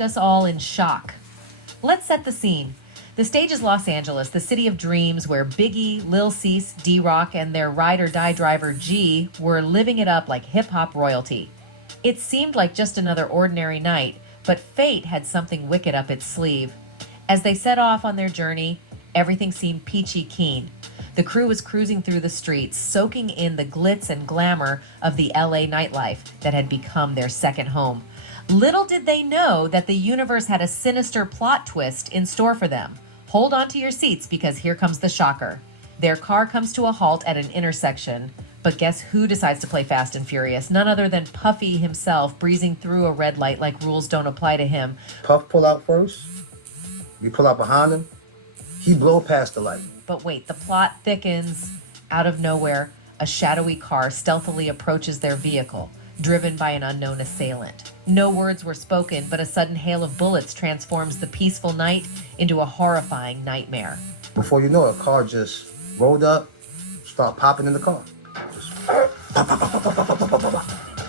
left us all in shock. Let's set the scene. The stage is Los Angeles, the city of dreams where Biggie, Lil Cese, D-Rock, and their ride-or-die driver G were living it up like hip-hop royalty. It seemed like just another ordinary night, but fate had something wicked up its sleeve. As they set off on their journey, everything seemed peachy keen. The crew was cruising through the streets, soaking in the glitz and glamour of the LA nightlife that had become their second home. Little did they know that the universe had a sinister plot twist in store for them. Hold on to your seats because here comes the shocker. Their car comes to a halt at an intersection, but guess who decides to play fast and furious? None other than Puffy himself, breezing through a red light like rules don't apply to him. Puff pull out first. We pull out behind him. He blow past the light. But wait, the plot thickens. Out of nowhere, a shadowy car stealthily approaches their vehicle, driven by an unknown assailant. No words were spoken, but a sudden hail of bullets transforms the peaceful night into a horrifying nightmare. Before you know it, a car just rolled up, start popping in the car.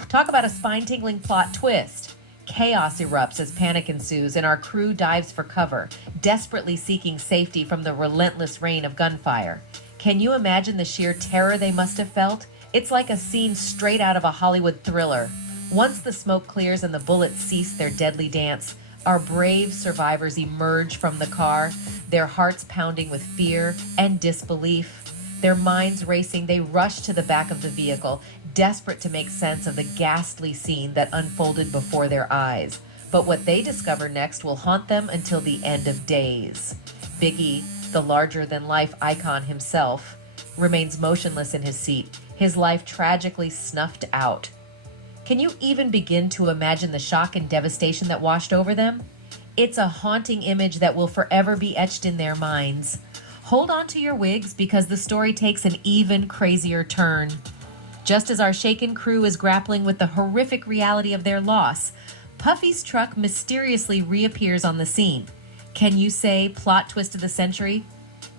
Talk about a spine-tingling plot twist. Chaos erupts as panic ensues, and our crew dives for cover, desperately seeking safety from the relentless rain of gunfire. Can you imagine the sheer terror they must have felt? It's like a scene straight out of a Hollywood thriller. Once the smoke clears and the bullets cease their deadly dance, our brave survivors emerge from the car, their hearts pounding with fear and disbelief. Their minds racing, they rush to the back of the vehicle, desperate to make sense of the ghastly scene that unfolded before their eyes. But what they discover next will haunt them until the end of days. Biggie, the larger-than-life icon himself, remains motionless in his seat, his life tragically snuffed out. Can you even begin to imagine the shock and devastation that washed over them? It's a haunting image that will forever be etched in their minds. Hold on to your wigs because the story takes an even crazier turn. Just as our shaken crew is grappling with the horrific reality of their loss, Puffy's truck mysteriously reappears on the scene. Can you say plot twist of the century?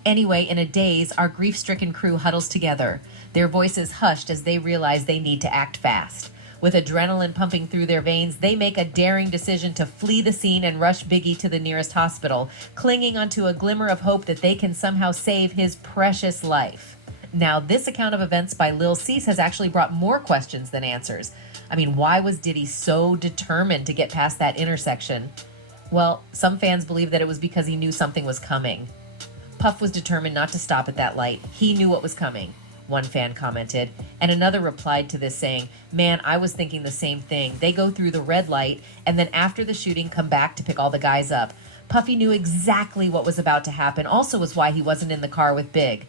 Anyway, in a daze, our grief-stricken crew huddles together, their voices hushed as they realize they need to act fast. With adrenaline pumping through their veins, they make a daring decision to flee the scene and rush Biggie to the nearest hospital, clinging onto a glimmer of hope that they can somehow save his precious life. Now, this account of events by Lil Cese has actually brought more questions than answers. I mean, why was Diddy so determined to get past that intersection? Well, some fans believe that it was because he knew something was coming. Puff was determined not to stop at that light. He knew what was coming, one fan commented, and another replied to this saying, "Man, I was thinking the same thing. They go through the red light and then after the shooting come back to pick all the guys up. Puffy knew exactly what was about to happen, also was why he wasn't in the car with Big."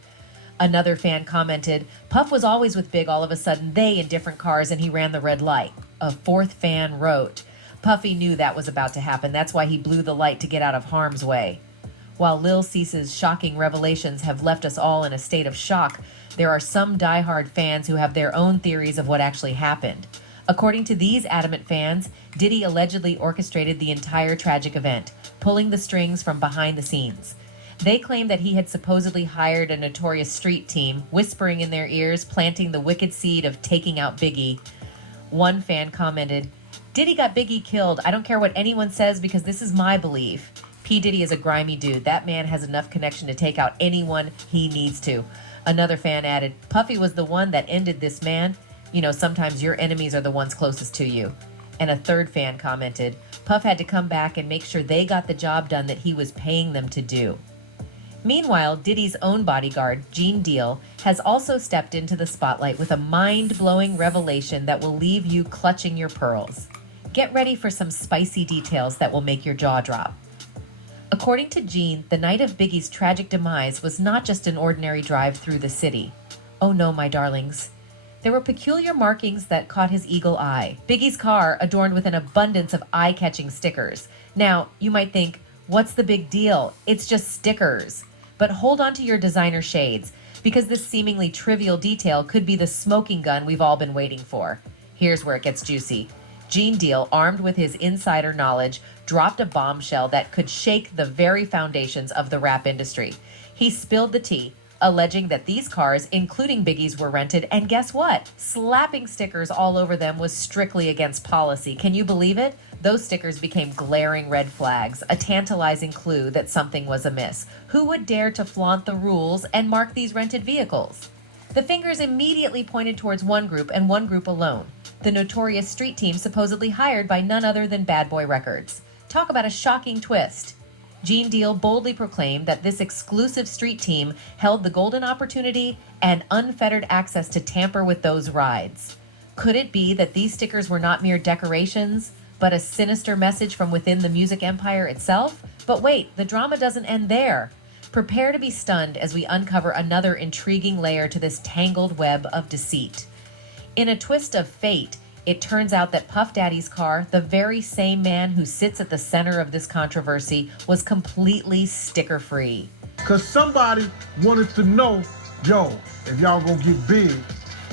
Another fan commented, "Puff was always with Big, all of a sudden they in different cars and he ran the red light." A fourth fan wrote, "Puffy knew that was about to happen. That's why he blew the light to get out of harm's way." While Lil Cease's shocking revelations have left us all in a state of shock, there are some diehard fans who have their own theories of what actually happened. According to these adamant fans, Diddy allegedly orchestrated the entire tragic event, pulling the strings from behind the scenes. They claim that he had supposedly hired a notorious street team, whispering in their ears, planting the wicked seed of taking out Biggie. One fan commented, "Diddy got Biggie killed. I don't care what anyone says because this is my belief." P. Diddy is a grimy dude. That man has enough connection to take out anyone he needs to. Another fan added, "Puffy was the one that ended this, man. You know, sometimes your enemies are the ones closest to you." And a third fan commented, "Puff had to come back and make sure they got the job done that he was paying them to do." Meanwhile, Diddy's own bodyguard, Gene Deal, has also stepped into the spotlight with a mind-blowing revelation that will leave you clutching your pearls. Get ready for some spicy details that will make your jaw drop. According to Gene, the night of Biggie's tragic demise was not just an ordinary drive through the city. Oh no, my darlings. There were peculiar markings that caught his eagle eye. Biggie's car adorned with an abundance of eye-catching stickers. Now, you might think, what's the big deal? It's just stickers. But hold on to your designer shades, because this seemingly trivial detail could be the smoking gun we've all been waiting for. Here's where it gets juicy. Gene Deal, armed with his insider knowledge, dropped a bombshell that could shake the very foundations of the rap industry. He spilled the tea, alleging that these cars, including Biggie's, were rented, and guess what? Slapping stickers all over them was strictly against policy. Can you believe it? Those stickers became glaring red flags, a tantalizing clue that something was amiss. Who would dare to flaunt the rules and mark these rented vehicles? The fingers immediately pointed towards one group and one group alone, the notorious street team supposedly hired by none other than Bad Boy Records. Talk about a shocking twist. Gene Deal boldly proclaimed that this exclusive street team held the golden opportunity and unfettered access to tamper with those rides. Could it be that these stickers were not mere decorations, but a sinister message from within the music empire itself? But wait, the drama doesn't end there. Prepare to be stunned as we uncover another intriguing layer to this tangled web of deceit. In a twist of fate, it turns out that Puff Daddy's car, the very same man who sits at the center of this controversy, was completely sticker-free. Because somebody wanted to know, yo, if y'all gonna get big,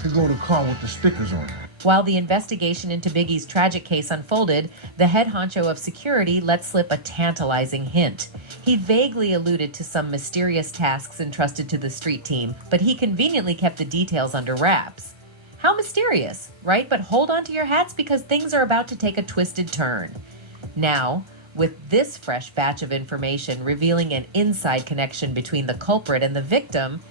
you go to the car with the stickers on it. While the investigation into Biggie's tragic case unfolded, the head honcho of security let slip a tantalizing hint. He vaguely alluded to some mysterious tasks entrusted to the street team, but he conveniently kept the details under wraps. How mysterious, right? But hold on to your hats because things are about to take a twisted turn. Now, with this fresh batch of information revealing an inside connection between the culprit and the victim,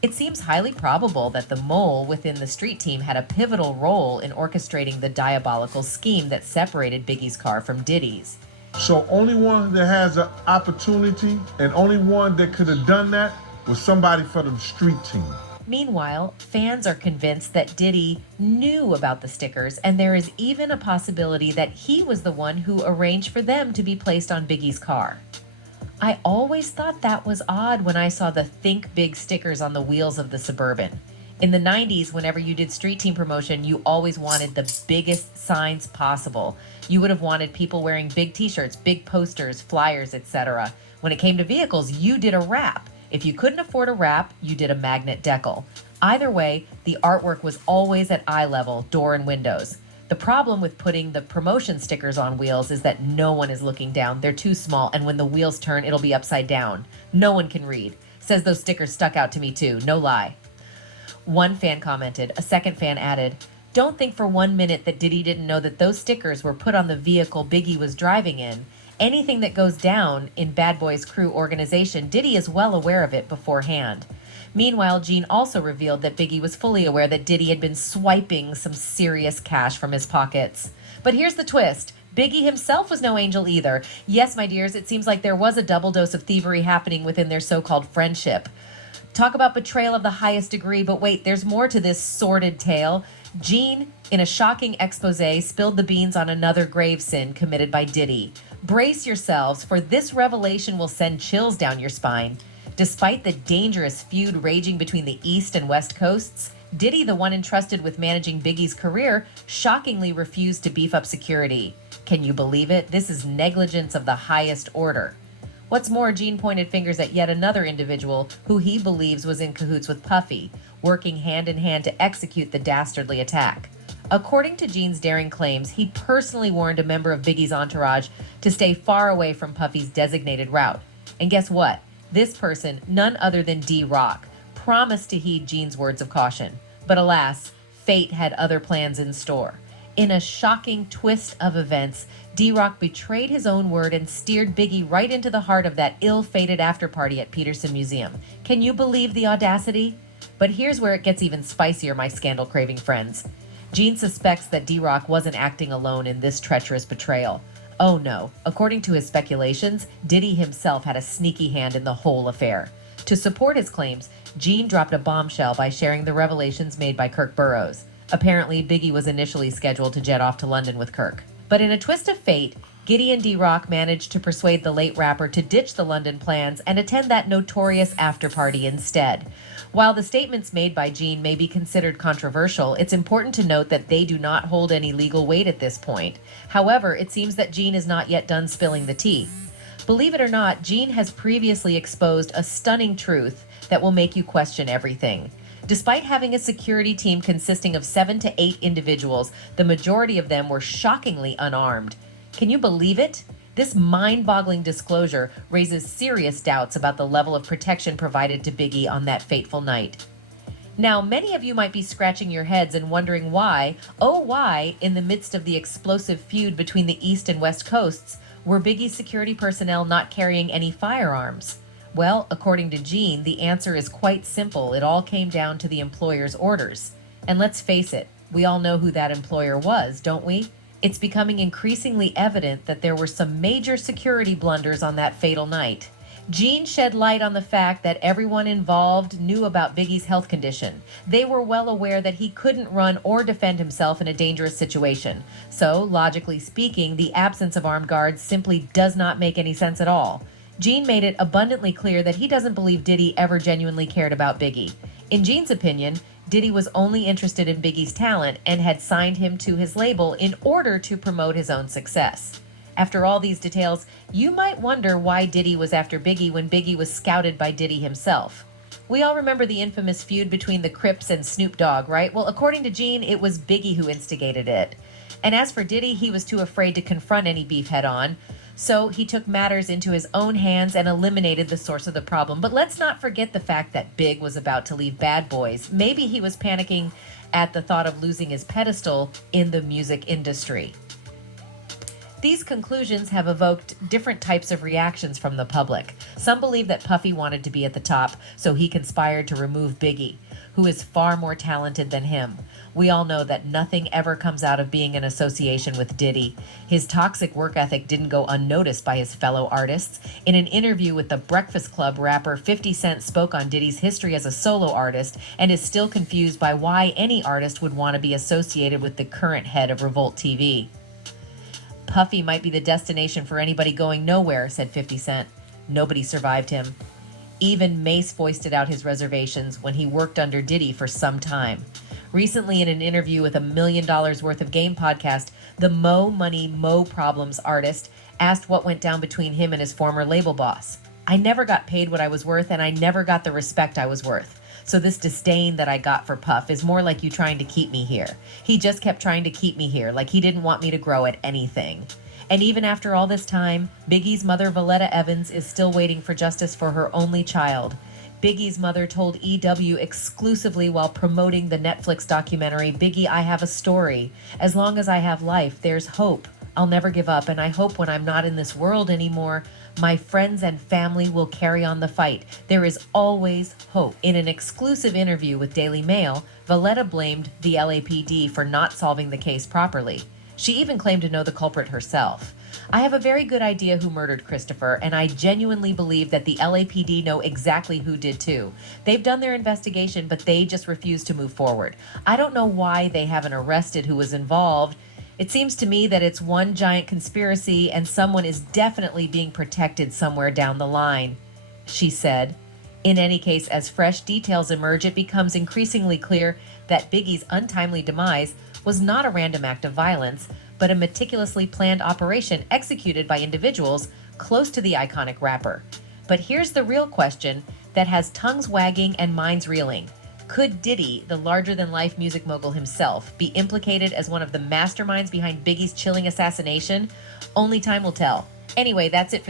it seems highly probable that the mole within the street team had a pivotal role in orchestrating the diabolical scheme that separated Biggie's car from Diddy's. So only one that has an opportunity and only one that could have done that was somebody for the street team. Meanwhile, fans are convinced that Diddy knew about the stickers, and there is even a possibility that he was the one who arranged for them to be placed on Biggie's car. I always thought that was odd when I saw the Think Big stickers on the wheels of the Suburban. In the 90s, whenever you did street team promotion, you always wanted the biggest signs possible. You would have wanted people wearing big t-shirts, big posters, flyers, etc. When it came to vehicles, you did a wrap. If you couldn't afford a wrap, you did a magnet decal. Either way, the artwork was always at eye level, door and windows. The problem with putting the promotion stickers on wheels is that no one is looking down. They're too small, and when the wheels turn, it'll be upside down. No one can read. Says those stickers stuck out to me too, no lie. One fan commented, a second fan added, "Don't think for 1 minute that Diddy didn't know that those stickers were put on the vehicle Biggie was driving in. Anything that goes down in Bad Boy's crew organization, Diddy is well aware of it beforehand." Meanwhile, Gene also revealed that Biggie was fully aware that Diddy had been swiping some serious cash from his pockets. But here's the twist. Biggie himself was no angel either. Yes, my dears, it seems like there was a double dose of thievery happening within their so-called friendship. Talk about betrayal of the highest degree, but wait, there's more to this sordid tale. Gene, in a shocking expose, spilled the beans on another grave sin committed by Diddy. Brace yourselves, for this revelation will send chills down your spine. Despite the dangerous feud raging between the East and West Coasts, Diddy, the one entrusted with managing Biggie's career, shockingly refused to beef up security. Can you believe it? This is negligence of the highest order. What's more, Gene pointed fingers at yet another individual who he believes was in cahoots with Puffy, working hand in hand to execute the dastardly attack. According to Gene's daring claims, he personally warned a member of Biggie's entourage to stay far away from Puffy's designated route. And guess what? This person, none other than D-Rock, promised to heed Gene's words of caution. But alas, fate had other plans in store. In a shocking twist of events, D-Rock betrayed his own word and steered Biggie right into the heart of that ill-fated after-party at Peterson Museum. Can you believe the audacity? But here's where it gets even spicier, my scandal-craving friends. Gene suspects that D-Rock wasn't acting alone in this treacherous betrayal. Oh no, according to his speculations, Diddy himself had a sneaky hand in the whole affair. To support his claims, Gene dropped a bombshell by sharing the revelations made by Kirk Burroughs. Apparently, Biggie was initially scheduled to jet off to London with Kirk. But in a twist of fate, Giddy and D-Rock managed to persuade the late rapper to ditch the London plans and attend that notorious after-party instead. While the statements made by Gene may be considered controversial, it's important to note that they do not hold any legal weight at this point. However, it seems that Gene is not yet done spilling the tea. Believe it or not, Gene has previously exposed a stunning truth that will make you question everything. Despite having a security team consisting of 7 to 8 individuals, the majority of them were shockingly unarmed. Can you believe it? This mind-boggling disclosure raises serious doubts about the level of protection provided to Biggie on that fateful night. Now, many of you might be scratching your heads and wondering why, oh, why, in the midst of the explosive feud between the East and West Coasts, were Biggie's security personnel not carrying any firearms? Well, according to Gene, the answer is quite simple. It all came down to the employer's orders. And let's face it, we all know who that employer was, don't we? It's becoming increasingly evident that there were some major security blunders on that fatal night. Gene shed light on the fact that everyone involved knew about Biggie's health condition. They were well aware that he couldn't run or defend himself in a dangerous situation. So, logically speaking, the absence of armed guards simply does not make any sense at all. Gene made it abundantly clear that he doesn't believe Diddy ever genuinely cared about Biggie. In Gene's opinion, Diddy was only interested in Biggie's talent and had signed him to his label in order to promote his own success. After all these details, you might wonder why Diddy was after Biggie when Biggie was scouted by Diddy himself. We all remember the infamous feud between the Crips and Snoop Dogg, right? Well, according to Gene, it was Biggie who instigated it. And as for Diddy, he was too afraid to confront any beef head on, so he took matters into his own hands and eliminated the source of the problem. But let's not forget the fact that Big was about to leave Bad Boys. Maybe he was panicking at the thought of losing his pedestal in the music industry. These conclusions have evoked different types of reactions from the public. Some believe that Puffy wanted to be at the top, so he conspired to remove Biggie, who is far more talented than him. We all know that nothing ever comes out of being in association with Diddy. His toxic work ethic didn't go unnoticed by his fellow artists. In an interview with the Breakfast Club, rapper 50 Cent spoke on Diddy's history as a solo artist and is still confused by why any artist would want to be associated with the current head of Revolt TV. Puffy might be the destination for anybody going nowhere, said 50 Cent. Nobody survived him. Even Mace voiced out his reservations when he worked under Diddy for some time. Recently, in an interview with $1 Million Worth of Game podcast, the Mo Money Mo Problems artist asked what went down between him and his former label boss. I never got paid what I was worth, and I never got the respect I was worth. So this disdain that I got for Puff is more like you trying to keep me here. He just kept trying to keep me here, like he didn't want me to grow at anything. And even after all this time, Biggie's mother, Valletta Evans, is still waiting for justice for her only child. Biggie's mother told EW exclusively while promoting the Netflix documentary, "Biggie, I have a story. As long as I have life, there's hope. I'll never give up, and I hope when I'm not in this world anymore, my friends and family will carry on the fight. There is always hope." In an exclusive interview with Daily Mail, Valletta blamed the LAPD for not solving the case properly. She even claimed to know the culprit herself. "I have a very good idea who murdered Christopher, and I genuinely believe that the LAPD know exactly who did too. They've done their investigation, but they just refuse to move forward. I don't know why they haven't arrested who was involved. It seems to me that it's one giant conspiracy and someone is definitely being protected somewhere down the line," she said. In any case, as fresh details emerge, it becomes increasingly clear that Biggie's untimely demise was not a random act of violence, but a meticulously planned operation executed by individuals close to the iconic rapper. But here's the real question that has tongues wagging and minds reeling. Could Diddy, the larger-than-life music mogul himself, be implicated as one of the masterminds behind Biggie's chilling assassination? Only time will tell. Anyway, that's it for